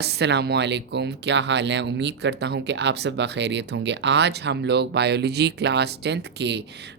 अस्सलामुअलैकुम, क्या हाल है। उम्मीद करता हूँ कि आप सब बखैरियत होंगे। आज हम लोग बायोलॉजी क्लास 10th के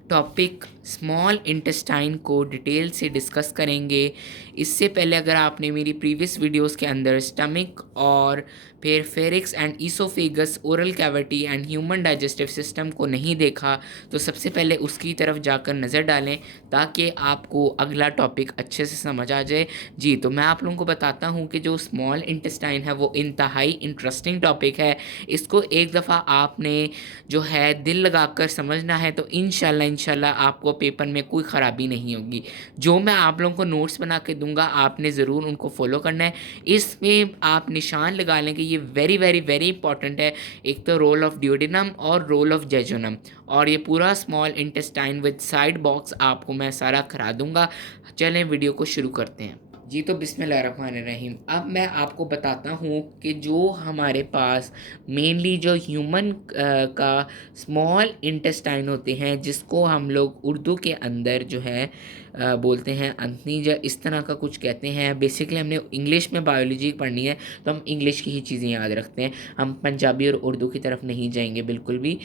टॉपिक स्मॉल इंटेस्टाइन को डिटेल से डिस्कस करेंगे। इससे पहले अगर आपने मेरी प्रीवियस वीडियोस के अंदर स्टमक और फिर pharynx and oesophagus, oral cavity and human digestive system को नहीं देखा तो सबसे पहले उसकी तरफ जाकर नज़र डालें ताकि आपको अगला टॉपिक अच्छे से समझ आ जाए। जी, तो मैं आप लोगों को बताता हूँ कि जो स्मॉल इंटेस्टाइन है वो इंतहाई इंटरेस्टिंग टॉपिक है। इसको एक दफ़ा आपने जो है दिल लगाकर समझना है तो इंशाल्लाह आपको पेपर में कोई ख़राबी नहीं होगी। जो मैं आप लोगों को नोट्स बना के दूंगा आपने ज़रूर उनको फॉलो करना है। इसमें आप निशान लगा लें कि ये वेरी वेरी वेरी इंपॉर्टेंट है। एक तो रोल ऑफ ड्यूडेनम और रोल ऑफ जेजुनम, और ये पूरा small intestine with side box आपको मैं सारा करा दूंगा। चलें वीडियो को शुरू करते हैं। जी, तो बिस्मिल्लाहिर्रहमानिर्रहीम। अब मैं आपको बताता हूँ कि जो हमारे पास मेनली जो ह्यूमन का स्मॉल इंटेस्टाइन होते हैं, जिसको हम लोग उर्दू के अंदर जो है बोलते हैं अंतनी, या इस तरह का कुछ कहते हैं। बेसिकली हमने इंग्लिश में बायोलॉजी पढ़नी है तो हम इंग्लिश की ही चीज़ें याद रखते हैं, हम पंजाबी और उर्दू की तरफ नहीं जाएंगे बिल्कुल भी।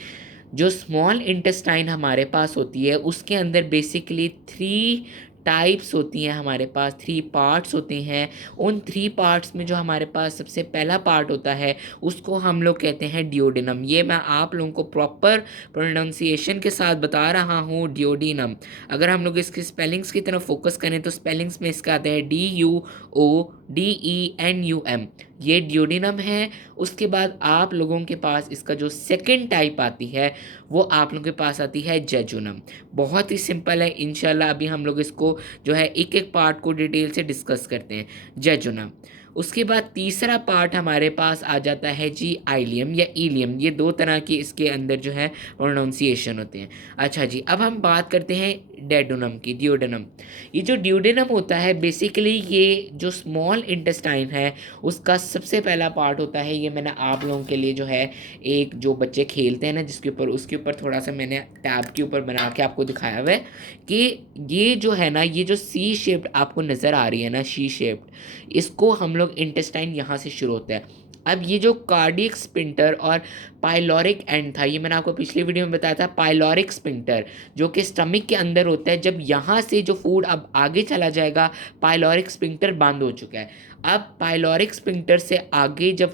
जो स्मॉल इंटेस्टाइन हमारे पास होती है उसके अंदर बेसिकली थ्री टाइप्स होती हैं, हमारे पास थ्री पार्ट्स होते हैं। उन थ्री पार्ट्स में जो हमारे पास सबसे पहला पार्ट होता है उसको हम लोग कहते हैं डियोडिनम। ये मैं आप लोगों को प्रॉपर प्रोनाउंसिएशन के साथ बता रहा हूँ, डियोडिनम। अगर हम लोग इसकी स्पेलिंग्स की तरफ फोकस करें तो स्पेलिंग्स में इसका आता है DUODENUM, ये डियोडिनम है। उसके बाद आप लोगों के पास इसका जो सेकंड टाइप आती है वो आप लोगों के पास आती है जेजुनम। बहुत ही सिंपल है, इंशाल्लाह अभी हम लोग इसको जो है एक एक पार्ट को डिटेल से डिस्कस करते हैं। जेजुनम। उसके बाद तीसरा पार्ट हमारे पास आ जाता है जी आइलियम या ईलियम। ये दो तरह की इसके अंदर जो है प्रोनाउंसिएशन होते हैं। अच्छा जी, अब हम बात करते हैं डेडोनम की, डियोडेनम। ये जो डियोडेनम होता है बेसिकली ये जो स्मॉल इंटेस्टाइन है उसका सबसे पहला पार्ट होता है। ये मैंने आप लोगों के लिए जो है एक जो बच्चे खेलते हैं ना जिसके ऊपर, उसके ऊपर थोड़ा सा मैंने टैब के ऊपर बना के आपको दिखाया हुआ है कि ये जो है ना, ये जो सी शेप्ड आपको नज़र आ रही है ना, सी शेप्ड, इसको हम लोग इंटेस्टाइन यहाँ से शुरू होता है। अब ये जो कार्डियक स्पिंटर और पाइलोरिक एंड था, ये मैंने आपको पिछली वीडियो में बताया था। पाइलोरिक स्पिंटर जो कि स्टमक के अंदर होता है, जब यहाँ से जो फूड अब आगे चला जाएगा पाइलोरिक स्पिंक्टर बंद हो चुका है। अब पाइलोरिक स्पिंक्टर से आगे जब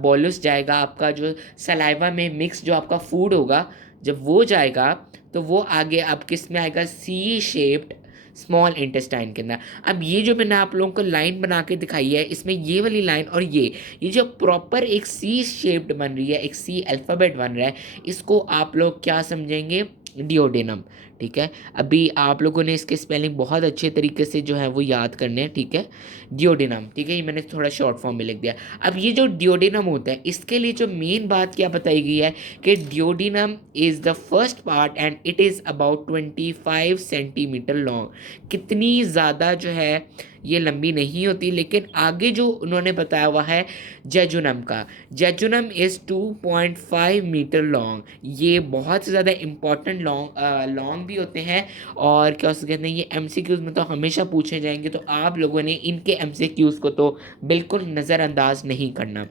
बोलस जाएगा, आपका जो सलाइवा में मिक्स जो आपका फूड होगा जब वो जाएगा तो वो आगे अब किस में आएगा, सी शेप्ड स्मॉल इंटेस्टाइन के अंदर। अब ये जो मैंने आप लोगों को लाइन बना के दिखाई है, इसमें ये वाली लाइन और ये जो प्रॉपर एक सी शेप्ड बन रही है, एक सी अल्फ़ाबेट बन रहा है, इसको आप लोग क्या समझेंगे, डियोडेनम। ठीक है, अभी आप लोगों ने इसके स्पेलिंग बहुत अच्छे तरीके से जो है वो याद करने हैं। ठीक है, डियोडेनम। ठीक है, ये मैंने थोड़ा शॉर्ट फॉर्म में लिख दिया। अब ये जो डियोडेनम होता है इसके लिए जो मेन बात क्या बताई गई है कि duodenum is the first part and it is about 25 centimetre long. कितनी ज़्यादा जो है ये लंबी नहीं होती, लेकिन आगे जो उन्होंने बताया हुआ है जेजुनम का, जेजुनम इज़ 2.5 मीटर लॉन्ग। ये बहुत ज़्यादा इम्पॉर्टेंट लॉन्ग भी होते हैं। और क्या उसको कहते हैं, ये एमसीक्यूज़ में तो हमेशा पूछे जाएंगे, तो आप लोगों ने इनके एमसीक्यूज़ को तो बिल्कुल नज़रअंदाज नहीं करना।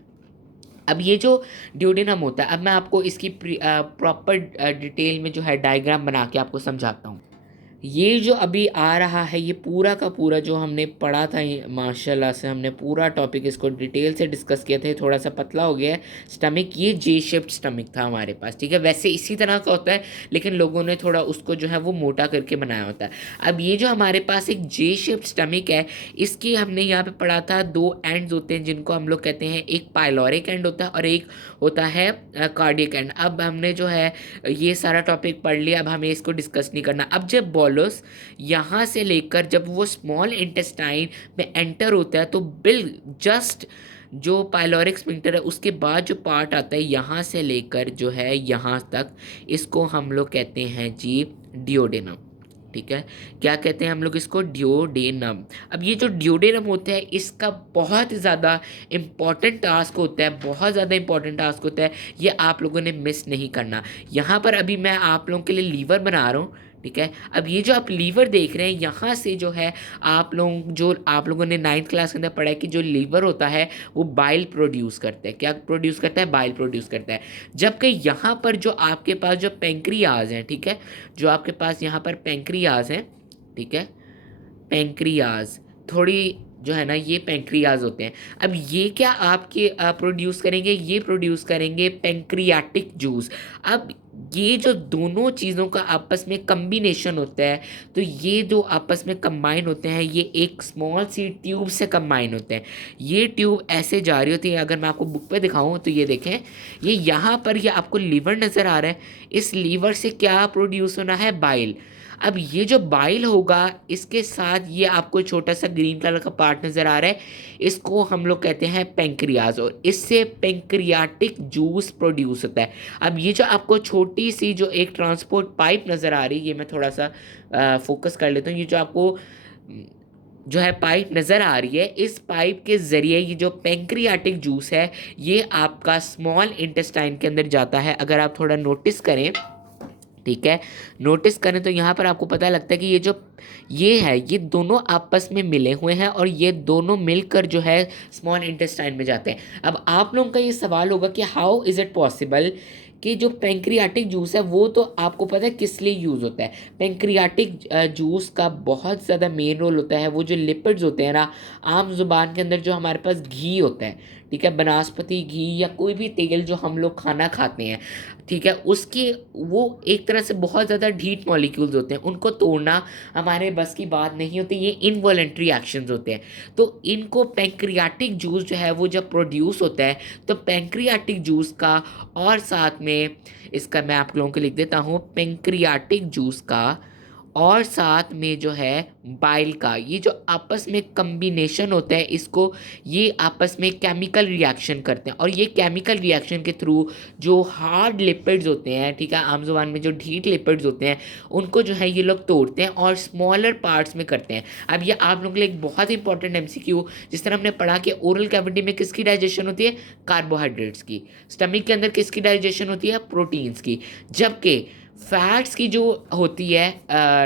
अब ये जो ड्यूडेनम होता है, अब मैं आपको इसकी प्रॉपर डिटेल में जो है डायग्राम बना के आपको समझाता हूँ। ये जो अभी आ रहा है ये पूरा का पूरा जो हमने पढ़ा था, माशाल्लाह से हमने पूरा टॉपिक इसको डिटेल से डिस्कस किया था। थोड़ा सा पतला हो गया है स्टमक, ये जे शेप्ड स्टमक था हमारे पास। ठीक है, वैसे इसी तरह का होता है लेकिन लोगों ने थोड़ा उसको जो है वो मोटा करके बनाया होता है। अब ये जो हमारे पास एक जे शेप्ड स्टमक है, इसकी हमने यहाँ पे पढ़ा था दो एंड्स होते हैं जिनको हम लोग कहते हैं, एक पाइलोरिक एंड होता है और एक होता है कार्डियक एंड। अब हमने जो है ये सारा टॉपिक पढ़ लिया, अब हमें इसको डिस्कस नहीं करना। अब जब बॉलस यहाँ से लेकर जब वो स्मॉल इंटेस्टाइन में एंटर होता है तो जस्ट जो पाइलोरिक स्फिंक्टर है उसके बाद जो पार्ट आता है यहाँ से लेकर जो है यहाँ तक, इसको हम लोग कहते हैं जी डियोडेनम। ठीक है, क्या कहते हैं हम लोग इसको, डियोडेनम। अब ये जो डियोडेनम होता है इसका बहुत ज़्यादा इम्पॉर्टेंट टास्क होता है, बहुत ज़्यादा इम्पॉर्टेंट टास्क होता है, ये आप लोगों ने मिस नहीं करना। यहाँ पर अभी मैं आप लोगों के लिए लीवर बना रहा हूँ। ठीक है। अब ये जो आप लीवर देख रहे हैं, यहाँ से जो है आप लोगों ने 9th क्लास के अंदर पढ़ा है कि जो लीवर होता है वो बाइल प्रोड्यूस करता है। क्या प्रोड्यूस करता है? बाइल प्रोड्यूस करता है। जबकि यहाँ पर जो आपके पास जो पेंक्रियाज हैं, ठीक है, जो आपके पास यहाँ पर पेंक्रियाज हैं, ठीक है, पेंक्रियाज थोड़ी जो है ना, ये पेंक्रियाज होते हैं। अब ये क्या आपके प्रोड्यूस करेंगे? ये प्रोड्यूस करेंगे पेंक्रियाटिक जूस। अब ये जो दोनों चीज़ों का आपस में कम्बिनेशन होता है, तो ये जो आपस में कंबाइन होते हैं, ये एक स्मॉल सी ट्यूब से कंबाइन होते हैं। ये ट्यूब ऐसे जा रही होती है। अगर मैं आपको बुक पे दिखाऊं तो ये देखें, ये यहाँ पर ये आपको लीवर नज़र आ रहा है। इस लीवर से क्या प्रोड्यूस होना है? बाइल। अब ये जो बाइल होगा, इसके साथ ये आपको छोटा सा ग्रीन कलर का पार्ट नज़र आ रहा है, इसको हम लोग कहते हैं पेंक्रियाज, और इससे पेंक्रियाटिक जूस प्रोड्यूस होता है। अब ये जो आपको छोटी सी जो एक ट्रांसपोर्ट पाइप नज़र आ रही है, ये मैं थोड़ा सा फोकस कर लेता हूँ। ये जो आपको जो है पाइप नज़र आ रही है, इस पाइप के ज़रिए ये जो पेंक्रियाटिक जूस है, ये आपका स्मॉल इंटेस्टाइन के अंदर जाता है। अगर आप थोड़ा नोटिस करें, ठीक है, नोटिस करें तो यहाँ पर आपको पता लगता है कि ये है, ये दोनों आपस में मिले हुए हैं और ये दोनों मिलकर जो है स्मॉल इंटेस्टाइन में जाते हैं। अब आप लोगों का ये सवाल होगा कि हाउ इज़ इट पॉसिबल कि जो पेंक्रियाटिक जूस है वो तो आपको पता है किस लिए यूज़ होता है। पेंक्रियाटिक जूस का बहुत ज़्यादा मेन रोल होता है, वो जो लिपिड्स होते हैं ना, आम जुबान के अंदर जो हमारे पास घी होता है, ठीक है, बनस्पति घी या कोई भी तेल जो हम लोग खाना खाते हैं, ठीक है, उसकी वो एक तरह से बहुत ज़्यादा ढीठ मॉलिक्यूल्स होते हैं, उनको तोड़ना हमारे बस की बात नहीं होती, ये इनवॉलेंट्री एक्शंस होते हैं। तो इनको पेंक्रियाटिक जूस जो है वो जब प्रोड्यूस होता है, तो पेंक्रियाटिक जूस का और साथ में इसका मैं आप लोगों को लिख देता हूँ, पेंक्रियाटिक जूस का और साथ में जो है बाइल का, ये जो आपस में कम्बिनेशन होता है, इसको ये आपस में केमिकल रिएक्शन करते हैं, और ये केमिकल रिएक्शन के थ्रू जो हार्ड लिपिड्स होते हैं, ठीक है, आम जुबान में जो ढीठ लिपिड्स होते हैं, उनको जो है ये लोग तोड़ते हैं और स्मॉलर पार्ट्स में करते हैं। अब ये आप लोगों के लिए एक बहुत इंपॉर्टेंट एमसीक्यू, जिस तरह हमने पढ़ा कि ओरल कैविटी में किसकी डाइजेशन होती है? कार्बोहाइड्रेट्स की। स्टमक के अंदर किसकी डाइजेशन होती है? प्रोटीन्स की। जबकि फैट्स की जो होती है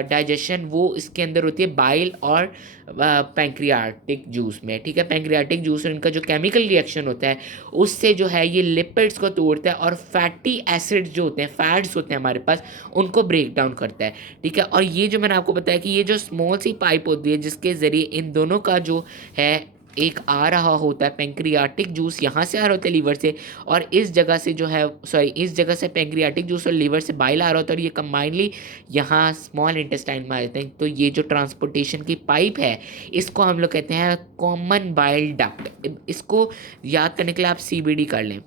डाइजेशन, वो इसके अंदर होती है बाइल और पैंक्रियाटिक जूस में, ठीक है। पैंक्रियाटिक जूस और इनका जो केमिकल रिएक्शन होता है, उससे जो है ये लिपिड्स को तोड़ता है और फैटी एसिड्स जो होते हैं, फैट्स होते हैं हमारे पास, उनको ब्रेक डाउन करता है, ठीक है। और ये जो मैंने आपको बताया कि ये जो स्मॉल सी पाइप होती है, जिसके ज़रिए इन दोनों का जो है एक आ रहा होता है पेंक्रियाटिक जूस, यहाँ से आ रहा होता है लीवर से, और इस जगह से जो है इस जगह से पेंक्रियाटिक जूस और लीवर से बाइल आ रहा होता है, और ये कंबाइनली यहाँ स्मॉल इंटेस्टाइन में आ जाते हैं। तो ये जो ट्रांसपोर्टेशन की पाइप है, इसको हम लोग कहते हैं कॉमन बाइल डक्ट। इसको याद करने के लिए आप CBD कर लें।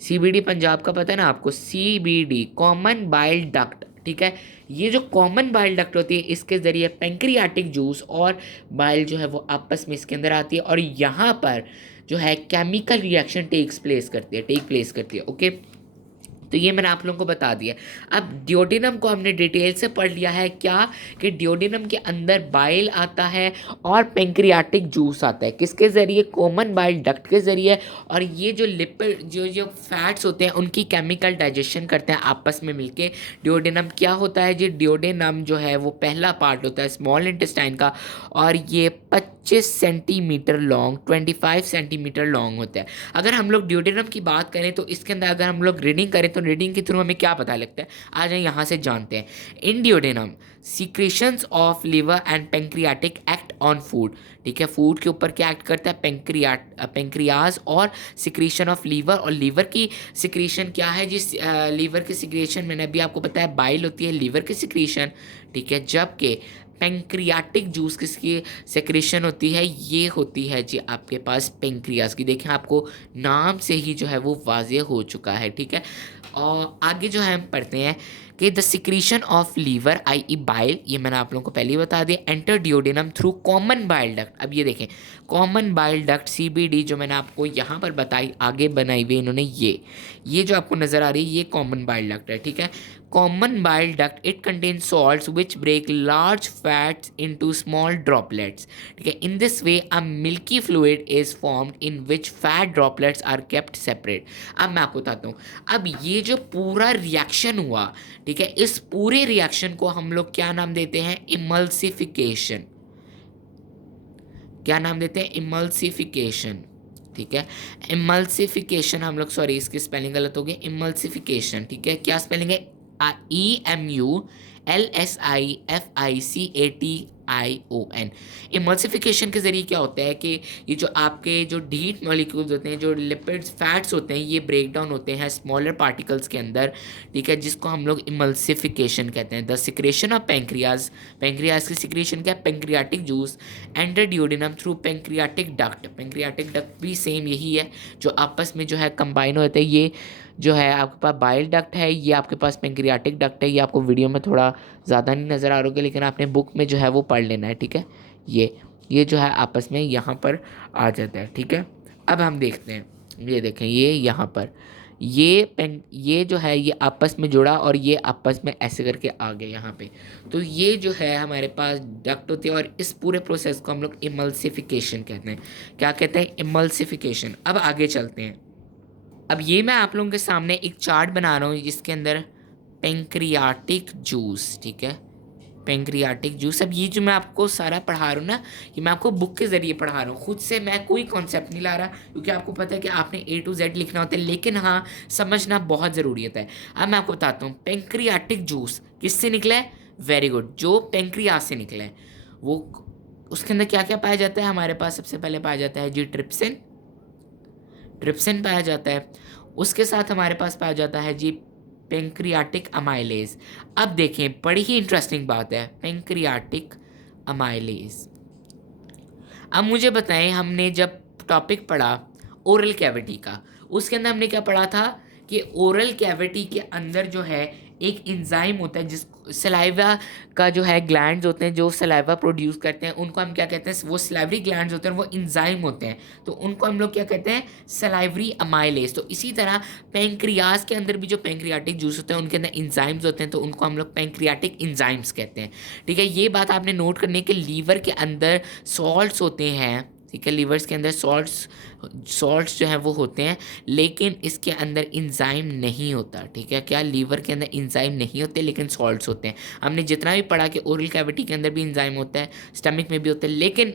CBD पंजाब का पता है ना आपको, CBD कॉमन बाइल डक्ट, ठीक है। ये जो कॉमन बाइल डक्ट होती है, इसके ज़रिए पेंक्रियाटिक जूस और बाइल जो है वो आपस में इसके अंदर आती है, और यहाँ पर जो है केमिकल रिएक्शन टेक प्लेस करती है, ओके। तो ये मैंने आप लोगों को बता दिया। अब डिओडिनम को हमने डिटेल से पढ़ लिया है, क्या कि डिओडिनम के अंदर बाइल आता है और पेंक्रियाटिक जूस आता है, किसके ज़रिए? कॉमन बाइल डक्ट के ज़रिए। और ये जो लिपिड जो फैट्स होते हैं, उनकी केमिकल डाइजेशन करते हैं आपस में मिलके। डिओडिनम क्या होता है जी? डिओडिनम जो है वो पहला पार्ट होता है स्मॉल इंटेस्टाइन का, और ये 25 सेंटीमीटर लॉन्ग, 25 सेंटीमीटर लॉन्ग होता है। अगर हम लोग डिओडिनम की बात करें तो इसके अंदर अगर हम लोग रीडिंग करें तो रीडिंग के थ्रू हमें क्या पता लगता है, आ जाए यहाँ से जानते हैं। In duodenum secretions of liver and pancreatic act on food, ठीक है। फूड के ऊपर क्या एक्ट करता है? पेंक्रियाज और सिक्रेशन ऑफ लीवर। और लीवर की सिक्रेशन क्या है जिस लीवर की सिक्रेशन मैंने अभी आपको बताया बाइल होती है, लीवर की सिक्रेशन, ठीक है। जबकि पेंक्रियाटिक जूस किसकी सेक्रेशन होती है? ये होती है जी आपके पास पेंक्रियाज की। देखें, आपको नाम से ही जो है वो वाज़ेह हो चुका है, ठीक है। और आगे जो है हम पढ़ते हैं कि the secretion of liver I bile, ये मैंने आप लोगों को पहले ही बता दिया, enter duodenum through common bile duct. अब ये देखें, कॉमन बाइल डक्ट CBD जो मैंने आपको यहाँ पर बताई, आगे बनाई हुई इन्होंने, ये जो आपको नज़र आ रही है, ये कॉमन बाइल डक्ट है, ठीक है। Common bile duct it contains salts which break large fats into small droplets, ठीक है। In this way a milky fluid is formed in which fat droplets are kept separate. अब मैं आपको बताता हूँ, अब ये जो पूरा रिएक्शन हुआ, ठीक ठीक है। इस पूरे रिएक्शन को हम लोग क्या नाम देते हैं? इमल्सिफिकेशन। क्या नाम देते हैं? इमल्सिफिकेशन। ठीक है, इमल्सिफिकेशन हम लोग, सॉरी इसकी स्पेलिंग गलत हो गई, इमल्सिफिकेशन। ठीक है, क्या स्पेलिंग है? EMULSIFICATION। इमल्सिफिकेशन के जरिए क्या होता है कि ये जो आपके जो ढीठ मॉलिक्यूल्स होते हैं, जो लिपिड्स फैट्स होते हैं, ये ब्रेक डाउन होते हैं स्मॉलर पार्टिकल्स के अंदर। ठीक है, जिसको हम लोग इमल्सिफिकेशन कहते हैं। The secretion of pancreas, pancreas की सिक्रेशन क्या है? Pancreatic juice enter duodenum through pancreatic duct. Pancreatic duct भी सेम यही है, जो आपस में जो है कंबाइन होते हैं। ये जो है आपके पास बाइल डक्ट है, ये आपके पास पेंक्रियाटिक डक्ट है। ये आपको वीडियो में थोड़ा ज़्यादा नहीं नज़र आ रहा होगा, लेकिन आपने बुक में जो है वो पढ़ लेना है। ठीक है, ये जो है आपस में यहाँ पर आ जाता है। ठीक है, अब हम देखते हैं, ये देखें, ये यहाँ पर ये जो है ये आपस में जुड़ा और ये आपस में ऐसे करके आ गए यहाँ पे। तो ये जो है हमारे पास डक्ट होती है, और इस पूरे प्रोसेस को हम लोग इमल्सिफिकेशन कहते हैं। क्या कहते हैं? इमल्सिफिकेशन। अब आगे चलते हैं। अब ये मैं आप लोगों के सामने एक चार्ट बना रहा हूँ जिसके अंदर पेंक्रियाटिक जूस, ठीक है, पेंक्रियाटिक जूस। अब ये जो मैं आपको सारा पढ़ा रहा हूँ ना, ये मैं आपको बुक के ज़रिए पढ़ा रहा हूँ, खुद से मैं कोई कॉन्सेप्ट नहीं ला रहा, क्योंकि आपको पता है कि आपने A to Z लिखना होता है, लेकिन हाँ समझना बहुत ज़रूरी होता है। अब मैं आपको बताता हूँ, पेंक्रियाटिक जूस किससे निकला है? वेरी गुड, जो पेंक्रियास से निकला है। वो उसके अंदर क्या क्या पाया जाता है? हमारे पास सबसे पहले पाया जाता है जी ट्रिप्सिन, ट्रिप्सिन पाया जाता है। उसके साथ हमारे पास पाया जाता है जी पेंक्रियाटिक अमाइलेज। अब देखें, बड़ी ही इंटरेस्टिंग बात है, पेंक्रियाटिक अमाइलेज। अब मुझे बताएं, हमने जब टॉपिक पढ़ा ओरल कैविटी का, उसके अंदर हमने क्या पढ़ा था कि ओरल कैविटी के अंदर जो है एक एंजाइम होता है, जिस सलाइवा का जो है ग्लैंड्स होते हैं जो सलाइवा प्रोड्यूस करते हैं, उनको हम क्या कहते हैं? वो सलाइवरी ग्लैंड्स होते हैं, वो एंजाइम होते हैं, तो उनको हम लोग क्या कहते हैं? Salivary amylase. तो इसी तरह पेंक्रियाज के अंदर भी जो पेंक्रियाटिक जूस होते हैं उनके अंदर एंजाइम्स होते हैं, तो उनको हम लोग पेंक्रियाटिक एंजाइम्स कहते हैं। ठीक है, ये बात आपने नोट करने के, लीवर के अंदर सॉल्ट्स होते हैं। ठीक है, लीवर्स के अंदर सॉल्ट्स जो हैं वो होते हैं, लेकिन इसके अंदर इंजाइम नहीं होता। ठीक है, क्या लीवर के अंदर इंजाइम नहीं होते, लेकिन सॉल्ट्स होते हैं। हमने जितना भी पढ़ा कि ओरल कैविटी के अंदर भी इंजाइम होता है, स्टमक में भी होता है, लेकिन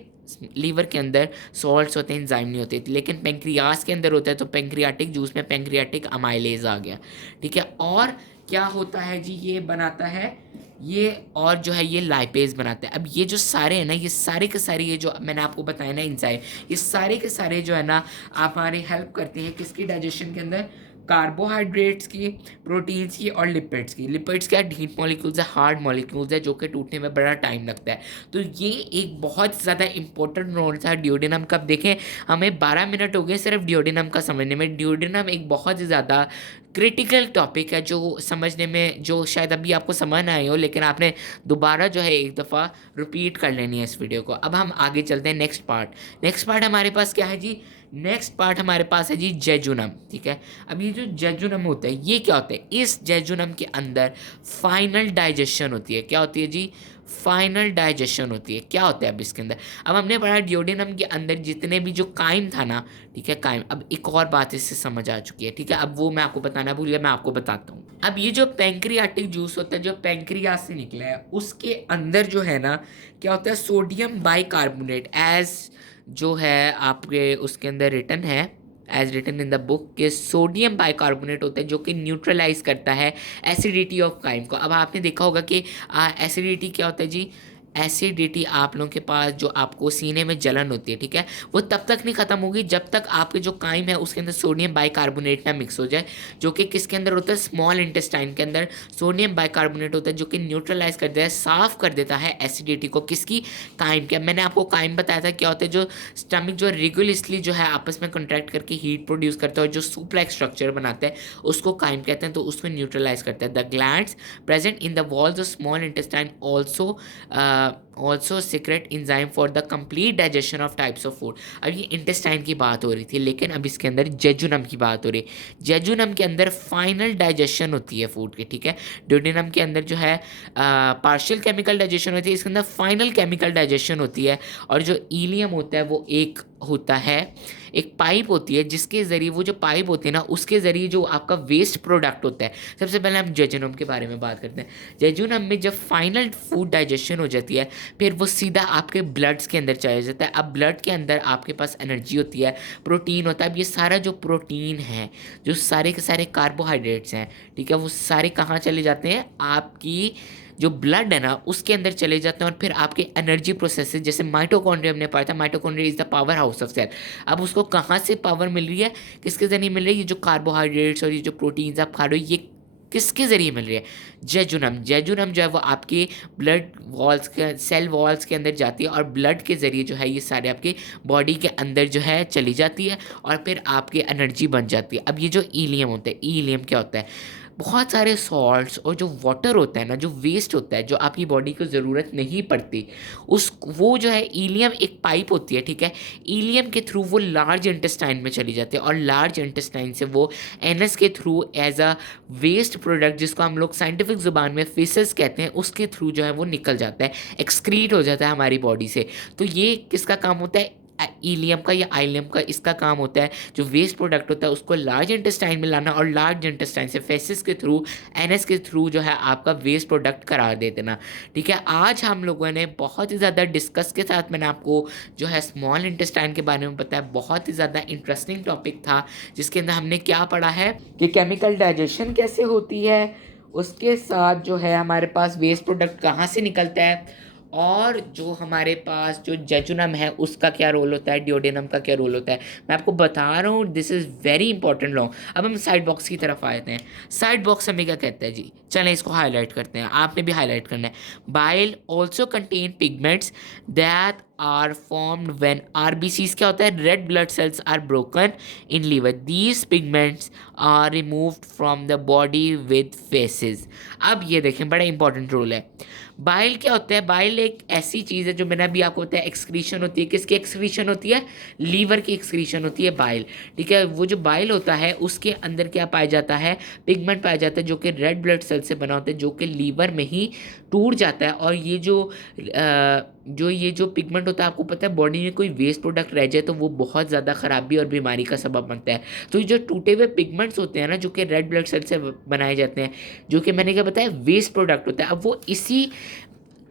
लीवर के अंदर सॉल्ट्स होते हैं, इंजाइम नहीं होते। लेकिन पेंक्रियास के अंदर होता है, तो पेंक्रियाटिक जूस में पेंक्रियाटिक अमाइलेज आ गया। ठीक है, और क्या होता है जी? ये बनाता है ये, और जो है ये लाइपेज बनाता है। अब ये जो सारे हैं ना, ये सारे के सारे, ये जो मैंने आपको बताया ना एंजाइम, ये सारे के सारे जो है ना आप हमारी हेल्प करते हैं किसकी? डाइजेशन के अंदर, कार्बोहाइड्रेट्स की, प्रोटीन्स की और लिपिड्स की। लिपिड्स क्या? ढीठ मॉलिक्यूल्स है, हार्ड मॉलिक्यूल्स है, जो कि टूटने में बड़ा टाइम लगता है। तो ये एक बहुत ज़्यादा इंपॉर्टेंट रोल था ड्यूडेनम का। देखें, हमें 12 मिनट हो गए सिर्फ ड्यूडेनम का समझने में। ड्यूडेनम एक बहुत ही ज़्यादा क्रिटिकल टॉपिक है, जो समझने में, जो शायद अभी आपको समझ ना आए हो, लेकिन आपने दोबारा जो है एक दफ़ा रिपीट कर लेनी है इस वीडियो को। अब हम आगे चलते हैं नेक्स्ट पार्ट। नेक्स्ट पार्ट हमारे पास क्या है जी? नेक्स्ट पार्ट हमारे पास है जी जेजुनम। ठीक है, अब ये जो जेजुनम होता है, ये क्या होता है? इस जेजुनम के अंदर फाइनल डाइजेशन होती है। क्या होती है जी? फाइनल डाइजेशन होती है। क्या होता है अब इसके अंदर? अब हमने पढ़ा ड्यूडेनम के अंदर जितने भी जो काइम था ना, ठीक है, काइम। अब एक और बात इससे समझ आ चुकी है। ठीक है, अब वो मैं आपको बताना भूल गया, मैं आपको बताता हूँ। अब ये जो पेंक्रियाटिक जूस होता है, जो पेंक्रियास से निकला है, उसके अंदर जो है ना क्या होता है? सोडियम बाइकार्बोनेट, एज जो है आपके उसके अंदर रिटन है, as written in the book, के सोडियम बाइकार्बोनेट होता है, जो कि न्यूट्रलाइज करता है एसिडिटी ऑफ काइम को। अब आपने देखा होगा कि एसिडिटी क्या होता है जी? एसिडिटी आप लोगों के पास जो आपको सीने में जलन होती है, ठीक है, वो तब तक नहीं खत्म होगी जब तक आपके जो काइम है उसके अंदर सोडियम बाइकार्बोनेट ना मिक्स हो जाए, जो कि किसके अंदर होता है? स्मॉल इंटेस्टाइन के अंदर सोडियम बाइकार्बोनेट होता है, जो कि न्यूट्रलाइज कर देता है, साफ कर देता है एसिडिटी को। किसकी? काइम के। मैंने आपको काइम बताया था क्या होता है, जो स्टमक जो रेगुलसली जो है आपस में कॉन्ट्रैक्ट करके हीट प्रोड्यूस करता है और जो सूप लाइक स्ट्रक्चर बनाता है, उसको काइम कहते हैं, तो उसको न्यूट्रलाइज करता है। The glands present in the walls of small intestine also also secret enzyme for the complete digestion of types of food. अब ये इंटेस्टाइन की बात हो रही थी, लेकिन अब इसके अंदर जेजुनम की बात हो रही है। जेजुनम के अंदर फाइनल डाइजेशन होती है फूड की, ठीक है। ड्यूडेनम के अंदर जो है पार्शियल केमिकल डाइजेशन होती है, इसके अंदर फाइनल केमिकल डाइजेशन होती है। और जो इलियम होता है वो एक होता है, एक पाइप होती है जिसके ज़रिए, वो जो पाइप होती है ना, उसके ज़रिए जो आपका वेस्ट प्रोडक्ट होता है। सबसे पहले हम जेजुनम के बारे में बात करते हैं। जेजुनम में जब फाइनल फूड डाइजेशन हो जाती है, फिर वो सीधा आपके ब्लड्स के अंदर चला जाता है। अब ब्लड के अंदर आपके पास एनर्जी होती है, प्रोटीन होता है। अब ये सारा जो प्रोटीन है, जो सारे के सारे कार्बोहाइड्रेट्स हैं, ठीक है, वो सारे कहाँ चले जाते हैं, आपकी जो ब्लड है ना उसके अंदर चले जाते हैं। और फिर आपके एनर्जी प्रोसेसेस, जैसे माइटोकॉन्ड्रिया हमने पढ़ा था, mitochondria is the powerhouse of cell. अब उसको कहाँ से पावर मिल रही है, किसके जरिए मिल रही है, ये जो कार्बोहाइड्रेट्स और ये जो प्रोटीन्स आप खा रहे हो, ये किसके ज़रिए मिल रही है, जेजुनम। जेजुनम जो है वो आपके ब्लड वॉल्स के, सेल वॉल्स के अंदर जाती है और ब्लड के ज़रिए जो है ये सारे आपके बॉडी के अंदर जो है चली जाती है और फिर आपकी एनर्जी बन जाती है। अब ये जो ईलियम होता है, ईलियम क्या होता है, बहुत सारे सॉल्ट्स और जो वाटर होता है ना, जो वेस्ट होता है, जो आपकी बॉडी को ज़रूरत नहीं पड़ती, उस वो जो है ईलियम एक पाइप होती है, ठीक है। ईलियम के थ्रू वो लार्ज इंटेस्टाइन में चली जाती है और लार्ज इंटेस्टाइन से वो एनएस के through as a waste product, जिसको हम लोग साइंटिफिक ज़ुबान में फेसेस कहते हैं, उसके थ्रू जो है वो निकल जाता है, एक्सक्रीट हो जाता है हमारी बॉडी से। तो ये किसका काम होता है, इलियम का या आइलियम का। इसका काम होता है जो वेस्ट प्रोडक्ट होता है उसको लार्ज इंटेस्टाइन में लाना और लार्ज इंटेस्टाइन से फेसिस के थ्रू, एनएस के थ्रू जो है आपका वेस्ट प्रोडक्ट करार दे देना, ठीक है। आज हम लोगों ने बहुत ही ज़्यादा डिस्कस के साथ मैंने आपको जो है स्मॉल इंटेस्टाइन के बारे में बताया। बहुत ही ज़्यादा इंटरेस्टिंग टॉपिक था, जिसके अंदर हमने क्या पढ़ा है कि केमिकल डाइजेशन कैसे होती है, उसके साथ जो है हमारे पास वेस्ट प्रोडक्ट कहाँ से निकलता है, और जो हमारे पास जो जेजुनम है उसका क्या रोल होता है, डिओडेनम का क्या रोल होता है। मैं आपको बता रहा हूँ, this is very important law. अब हम साइड बॉक्स की तरफ आते हैं। साइड बॉक्स हमें क्या कहता है जी, चलें इसको हाईलाइट करते हैं, आपने भी हाईलाइट करना है। Bile also contain pigments that are formed when RBCs, क्या होता है, red blood cells are broken in liver. These pigments are removed from the body with faeces. अब ये देखें, बड़ा इंपॉर्टेंट रोल है। बाइल क्या होता है, बाइल एक ऐसी चीज़ है जो मैंने अभी आपको बताया, एक्सक्रीशन होती है। किसकी एक्सक्रीशन होती है, लीवर की एक्सक्रीशन होती है बाइल, ठीक है। वो जो बाइल होता है उसके अंदर क्या पाया जाता है, पिगमेंट पाया जाता है जो कि रेड ब्लड सेल से बना होता है, जो कि लीवर में ही टूट जाता है। और ये जो पिगमेंट होता है, आपको पता है बॉडी में कोई वेस्ट प्रोडक्ट रह जाए तो वो बहुत ज़्यादा खराबी और बीमारी का सबब बनता है। तो ये जो टूटे हुए पिगमेंट्स होते हैं ना, जो कि रेड ब्लड सेल से बनाए जाते हैं, जो कि मैंने क्या बताया वेस्ट प्रोडक्ट होता है, अब वो इसी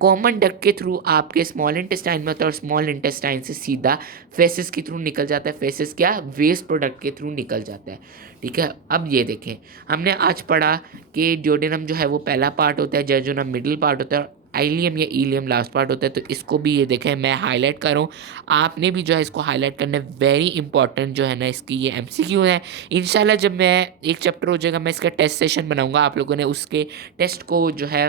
कॉमन डक्ट के थ्रू आपके स्मॉल इंटेस्टाइन में होता है और स्मॉल इंटेस्टाइन से सीधा फेसिस के थ्रू निकल जाता है। फेसिस क्या, वेस्ट प्रोडक्ट के थ्रू निकल जाता है, ठीक है। अब ये देखें, हमने आज पढ़ा कि डिओडेनम जो है वो पहला पार्ट होता है, जेजुनम मिडिल पार्ट होता है, आइलियम या ईलियम लास्ट पार्ट होता है। तो इसको भी ये देखें, मैं हाईलाइट कर रहा हूँ, आपने भी जो है इसको हाईलाइट करना है। वेरी इंपॉर्टेंट जो है ना इसकी ये एमसीक्यू है। इंशाल्लाह जब मैं एक चैप्टर हो जाएगा मैं इसका टेस्ट सेशन बनाऊंगा, आप लोगों ने उसके टेस्ट को जो है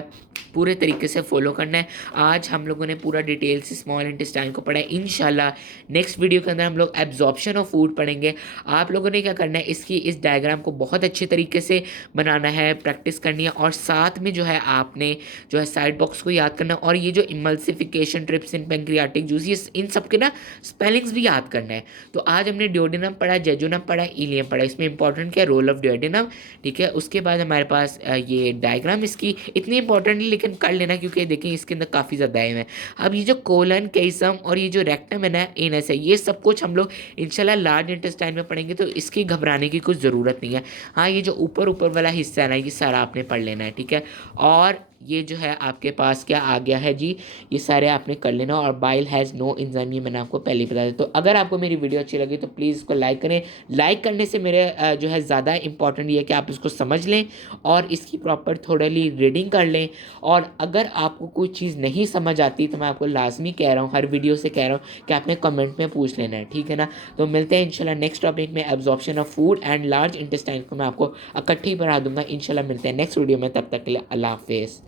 पूरे तरीके से फॉलो करना है। आज हम लोगों ने पूरा डिटेल से स्मॉल इंटेस्टाइन को पढ़ा है। इंशाल्लाह नेक्स्ट वीडियो के अंदर हम लोग एब्जॉर्प्शन ऑफ फूड पढ़ेंगे। आप लोगों ने क्या करना है, इसकी इस डायग्राम को बहुत अच्छे तरीके से बनाना है, प्रैक्टिस करनी है, और साथ में जो है आपने जो है साइड बॉक्स को याद करना है, और ये जो इमल्सिफिकेशन, ट्रिप्सिन, पैंक्रियाटिक जूस, ये इन सब के ना स्पेलिंग्स भी याद करना है। तो आज हमने डिओडेनम पढ़ा, जेजुनम पढ़ा, इलियम पढ़ा। इसमें इंपॉर्टेंट क्या, रोल ऑफ डिओडेनम, ठीक है। उसके बाद हमारे पास ये डायग्राम, इसकी इतनी इंपॉर्टेंट नहीं लेकिन कर लेना, क्योंकि देखिए इसके अंदर काफ़ी ज़्यादा आए हैं। अब ये जो कोलन, केसम और ये जो रेक्टम है ना, एनस है, ये सब कुछ हम लोग इंशाल्लाह लार्ज इंटेस्टाइन में पढ़ेंगे, तो इसकी घबराने की कुछ ज़रूरत नहीं है। हाँ, ये जो ऊपर ऊपर वाला हिस्सा है ना, ये सारा आपने पढ़ लेना है, ठीक है। और ये जो है आपके पास क्या आ गया है जी, ये सारे आपने कर लेना। और बाइल हैज़ नो एंजाइम, ये मैंने आपको पहले ही बता दिया। तो अगर आपको मेरी वीडियो अच्छी लगी तो प्लीज़ इसको लाइक करें। लाइक करने से मेरे जो है ज़्यादा इंपॉर्टेंट ये है कि आप इसको समझ लें और इसकी प्रॉपर थोड़ी रीडिंग कर लें। और अगर आपको कोई चीज़ नहीं समझ आती तो मैं आपको लाजमी कह रहा हूँ, हर वीडियो से कह रहा हूँ कि आपने कमेंट में पूछ लेना है, ठीक है ना। तो मिलते हैं इंशाल्लाह नेक्स्ट टॉपिक में, absorption of food and large intestine को मैं आपको इकट्ठी बना दूंगा। इंशाल्लाह मिलते हैं नेक्स्ट वीडियो में, तब तक के लिए अल्लाह हाफिज़।